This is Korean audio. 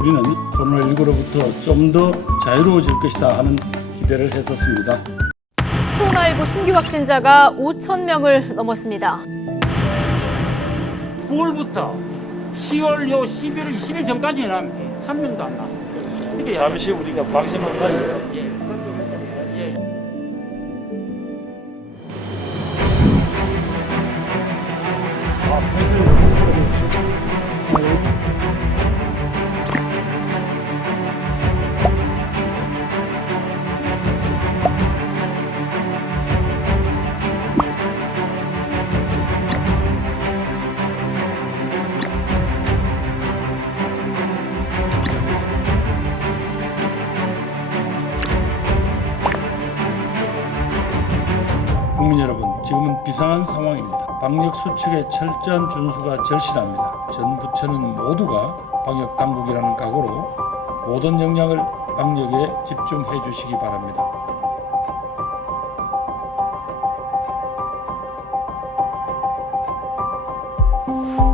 우리는 코로나19로부터 좀 더 자유로워질 것이다 하는 기대를 했었습니다. 코로나19 신규 확진자가 5천 명을 넘었습니다. 9월부터 10월 요 11월 20일 전까지는 한 명도 안 나왔어요. 잠시 우리가 방심한 사이에 국민 여러분, 지금은 비상한 상황입니다. 방역 수칙의 철저한 준수가 절실합니다. 전 부처는 모두가 방역 당국이라는 각오로 모든 역량을 방역에 집중해 주시기 바랍니다. 음.